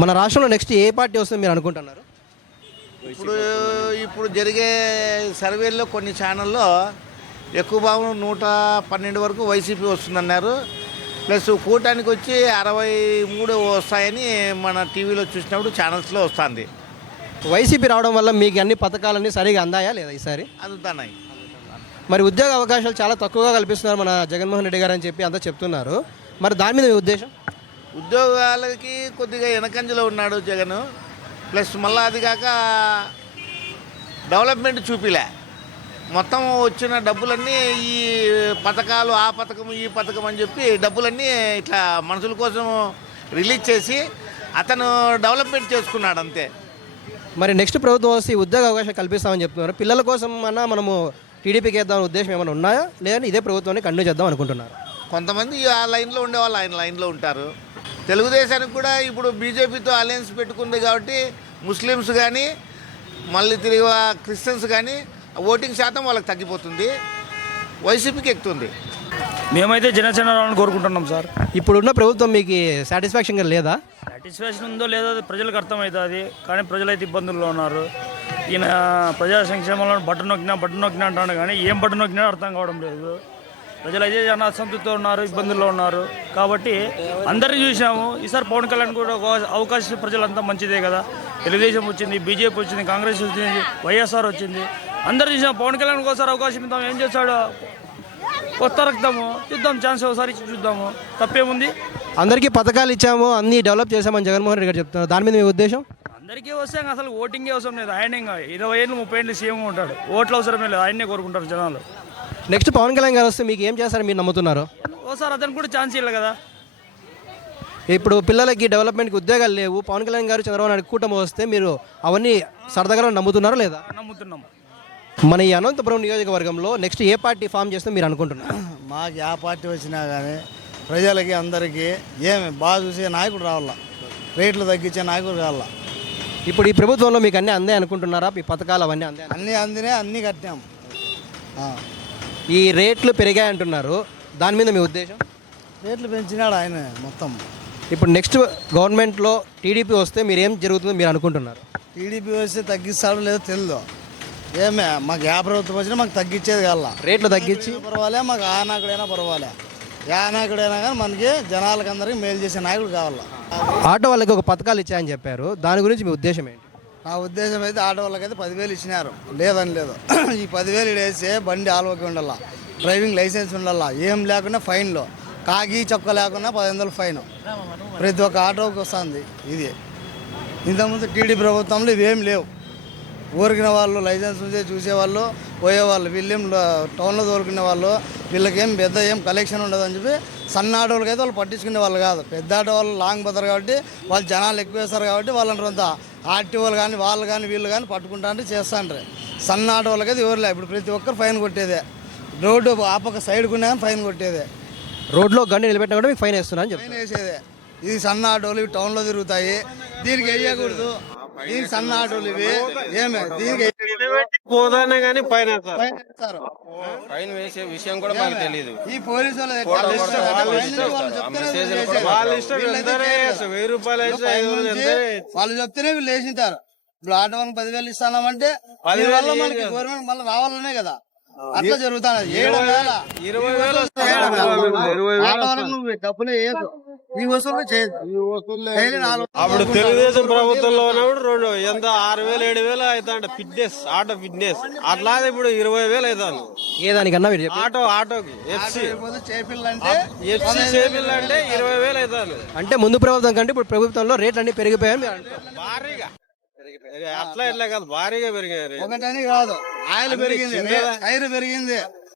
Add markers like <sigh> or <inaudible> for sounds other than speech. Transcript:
మన రాష్ట్రంలో నెక్స్ట్ ఏ పార్టీ వస్తుంది మీరు అనుకుంటున్నారు? ఇప్పుడు ఇప్పుడు జరిగే సర్వేల్లో కొన్ని ఛానల్లో ఎక్కువ భాగం నూట పన్నెండు వరకు వైసీపీ వస్తుందన్నారు. ప్లస్ కూటానికి వచ్చి అరవై మూడు వస్తాయని మన టీవీలో చూసినప్పుడు ఛానల్స్లో వస్తుంది. వైసీపీ రావడం వల్ల మీకు అన్ని పథకాలన్నీ సరిగా అందాయా లేదా ఈసారి? అందుతున్నాయి. మరి ఉద్యోగ అవకాశాలు చాలా తక్కువగా కల్పిస్తున్నారు మన జగన్మోహన్ రెడ్డి గారు అని చెప్పి అంతా చెప్తున్నారు. మరి దాని మీద మీ ఉద్దేశం? ఉద్యోగాలకి కొద్దిగా వెనకంజలో ఉన్నాడు జగన్. ప్లస్ మళ్ళీ అది కాక డెవలప్మెంట్ చూపిలే. మొత్తం వచ్చిన డబ్బులన్నీ ఈ పథకాలు ఆ పథకం ఈ పథకం అని చెప్పి డబ్బులన్నీ ఇట్లా మనుషుల కోసం రిలీజ్ చేసి అతను డెవలప్మెంట్ చేసుకున్నాడు అంతే. మరి నెక్స్ట్ ప్రభుత్వం వస్తే ఉద్యోగ అవకాశం కల్పిస్తామని చెప్తున్నారు. పిల్లల కోసం అన్నా మనము టీడీపీకి వేద్దాం ఉద్దేశం ఏమైనా ఉన్నాయా? లేదంటే ఇదే ప్రభుత్వాన్ని కంటిన్యూ చేద్దాం అనుకుంటున్నారు. కొంతమంది ఆ లైన్లో ఉండేవాళ్ళు ఆయన లైన్లో ఉంటారు. తెలుగుదేశానికి కూడా ఇప్పుడు బీజేపీతో అలయన్స్ పెట్టుకుంది కాబట్టి ముస్లిమ్స్ కానీ మళ్ళీ తిరిగి క్రిస్టియన్స్ కానీ ఓటింగ్ శాతం వాళ్ళకి తగ్గిపోతుంది. వైసీపీకి ఎక్కుతుంది. మేమైతే జనసేన రావాలని కోరుకుంటున్నాం సార్. ఇప్పుడున్న ప్రభుత్వం మీకు సాటిస్ఫాక్షన్గా లేదా? సాటిస్ఫాక్షన్ ఉందో లేదో అది ప్రజలకు అర్థమవుతుంది. కానీ ప్రజలైతే ఇబ్బందుల్లో ఉన్నారు. ఈయన ప్రజా సంక్షేమంలో బట్టన్ నొక్కినా బట్టన్ నొక్కినా అంటాడు కానీ ఏం బట్టన్ నొక్కినా అర్థం కావడం లేదు. ప్రజలైతే చాలా అసంతృప్తితో ఉన్నారు ఇబ్బందుల్లో ఉన్నారు. కాబట్టి అందరినీ చూసాము ఈసారి పవన్ కళ్యాణ్ కూడా ఒక అవకాశం ప్రజలంతా మంచిదే కదా. తెలుగుదేశం వచ్చింది బీజేపీ వచ్చింది కాంగ్రెస్ వచ్చింది వైఎస్ఆర్ వచ్చింది. అందరు చూసాం పవన్ కళ్యాణ్ ఒకసారి అవకాశం ఇద్దాం. ఏం చేస్తాడు కొత్త రక్తము. చూద్దాం ఛాన్స్ ఒకసారి చూద్దాము. తప్పేముంది? అందరికీ పథకాలు ఇచ్చాము అన్నీ డెవలప్ చేశామని జగన్మోహన్ రెడ్డి గారు చెప్తున్నారు. దాని మీద మీ ఉద్దేశం? అందరికీ వస్తే అసలు ఓటింగే అవసరం లేదు. ఆయన ఇంకా ఇరవై ఏళ్ళు ముప్పై ఏళ్ళు సీఎంగా ఉంటాడు. ఓట్లు అవసరమే లేదు. ఆయన్నే కోరుకుంటారు జనాలు. నెక్స్ట్ పవన్ కళ్యాణ్ గారు వస్తే మీకు ఏం చేస్తారని మీరు నమ్ముతున్నారు? ఓసారి అతనికి కూడా ఛాన్స్ ఇవ్వాలి కదా. ఇప్పుడు పిల్లలకి డెవలప్మెంట్కి ఉద్యోగాలు లేవు. పవన్ కళ్యాణ్ గారు చంద్రబాబు నాయుడు కూటమి వస్తే మీరు అవన్నీ సరదాగా నమ్ముతున్నారా లేదా? నమ్ముతున్నాం. మన ఈ అనంతపురం నియోజకవర్గంలో నెక్స్ట్ ఏ పార్టీ ఫామ్ చేస్తే మీరు అనుకుంటున్నారు? మాకు ఆ పార్టీ వచ్చినా కానీ ప్రజలకి అందరికీ ఏమి బాగా చూసే నాయకుడు రావాల? రేట్లు తగ్గించే నాయకుడు కావాల ఇప్పుడు ఈ ప్రభుత్వంలో మీకు అన్నీ అందే అనుకుంటున్నారా? ఈ పథకాలు అవన్నీ అందే అన్నీ అందినే అన్నీ కట్టాం. ఆ. ఈ రేట్లు పెరిగాయి అంటున్నారు దాని మీద మీ ఉద్దేశం? రేట్లు పెంచినాడు ఆయన మొత్తం. ఇప్పుడు నెక్స్ట్ గవర్నమెంట్లో టీడీపీ వస్తే మీరు ఏం జరుగుతుందో మీరు అనుకుంటున్నారు? టీడీపీ వస్తే తగ్గిస్తాడో లేదో తెలియదు ఏమే మాకు యా ప్రభుత్వం వచ్చినా మాకు తగ్గించేది కావాల? రేట్లు తగ్గించి? పర్వాలే మాకు ఆ నాయకుడైనా పర్వాలే. యా నాయకుడైనా కానీ మనకి జనాలకు అందరికీ మేలు చేసే నాయకుడు కావాలా? ఆటో వాళ్ళకి ఒక పథకాలు ఇచ్చాయని చెప్పారు. దాని గురించి మీ ఉద్దేశం ఏంటి? నా ఉద్దేశం అయితే ఆటో వాళ్ళకైతే పదివేలు ఇచ్చినారు. లేదని లేదు. <clears throat> ఈ పదివేలు ఈడ వేస్తే బండి ఆలోకి ఉండాలా? డ్రైవింగ్ లైసెన్స్ ఉండాలా? ఏం లేకుండా ఫైన్లో. కాగి చొక్క లేకుండా పది వందలు ఫైన్. ప్రతి ఒక్క ఆటోకి వస్తుంది ఇది. ఇంతకుముందు టీడీ ప్రభుత్వంలో ఇవేం లేవు. ఊరికిన వాళ్ళు లైసెన్స్ ఉంటే చూసేవాళ్ళు పోయేవాళ్ళు. వీళ్ళేం టౌన్లో తోలుకునే వాళ్ళు వీళ్ళకేం పెద్ద ఏం కలెక్షన్ ఉండదు అని చెప్పి సన్న అయితే వాళ్ళు పట్టించుకునే వాళ్ళు కాదు. పెద్ద ఆటో వాళ్ళు లాంగ్ పోతారు కాబట్టి వాళ్ళు జనాలు ఎక్కువ వేస్తారు కాబట్టి వాళ్ళని కొంత ఆర్టీఓలు కానీ వాళ్ళు కానీ వీళ్ళు కానీ పట్టుకుంటా అంటే చేస్తాండ్రు. సన్న ఆటో వాళ్ళకైతే ఎవరు ఇప్పుడు ప్రతి ఒక్కరు ఫైన్ కొట్టేదే. రోడ్డు ఆ పక్క సైడ్కి ఉన్నా కానీ ఫైన్ కొట్టేదే. రోడ్లో గండి నిలబెట్టినా కూడా మీకు ఫైన్ వేస్తున్నా ఫైన్ వేసేదే. ఇది సన్న ఆటోలు ఇవి టౌన్లో తిరుగుతాయి. దీనికి వేయకూడదు. దీనికి సన్న ఆటోలు ఇవి ఏమే? దీనికి పోదానే కానీ పైన ఫైన్ వేస్తారు. పైన వేసే విషయం కూడా మాకు తెలియదు ఈ పోలీసు వాళ్ళు ఇష్టం. వెయ్యి రూపాయలు. వాళ్ళు చెప్తేనే వీళ్ళు వేసింటారు ఇప్పుడు ఆటో వాళ్ళకి పదివేలు ఇస్తామంటే పదివేలు మనకి. గవర్నమెంట్ మళ్ళీ రావాలనే కదా. అట్లా జరుగుతాను ఏడు వేల ఇరవై వేలు వస్తాయి. ఏడు వేల. ఇరవై వేలు ఆటో వాళ్ళకి నువ్వు డబ్బులు వేయదు ఈ వసూలు చేయదు డైలీ నాలుగు అప్పుడు తెలుగుదేశం ప్రభుత్వంలో ఉన్నప్పుడు రెండు ఎంత ఆరు వేలు ఏడు వేలు అవుతాంట ఫిట్నెస్ ఆటో ఫిట్నెస్ అట్లాగే ఇప్పుడు ఇరవై వేలు అవుతాను ఏ దానికన్నా మీరు చెప్పి ఆటో ఆటోకి ఎఫ్సి చేపిల్లంటే ఎఫ్సి చేపిల్ అంటే ఇరవై వేలు అవుతాను అంటే ముందు ప్రభుత్వం కంటే ఇప్పుడు ప్రభుత్వంలో రేట్లు అన్ని పెరిగిపోయాయని మీరు అంటున్నారు. భారీగా అట్లా ఇట్లా కాదు భారీగా పెరిగాయి ఒకటని కాదు. ఆయిల్ పెరిగింది టైర్ పెరిగింది.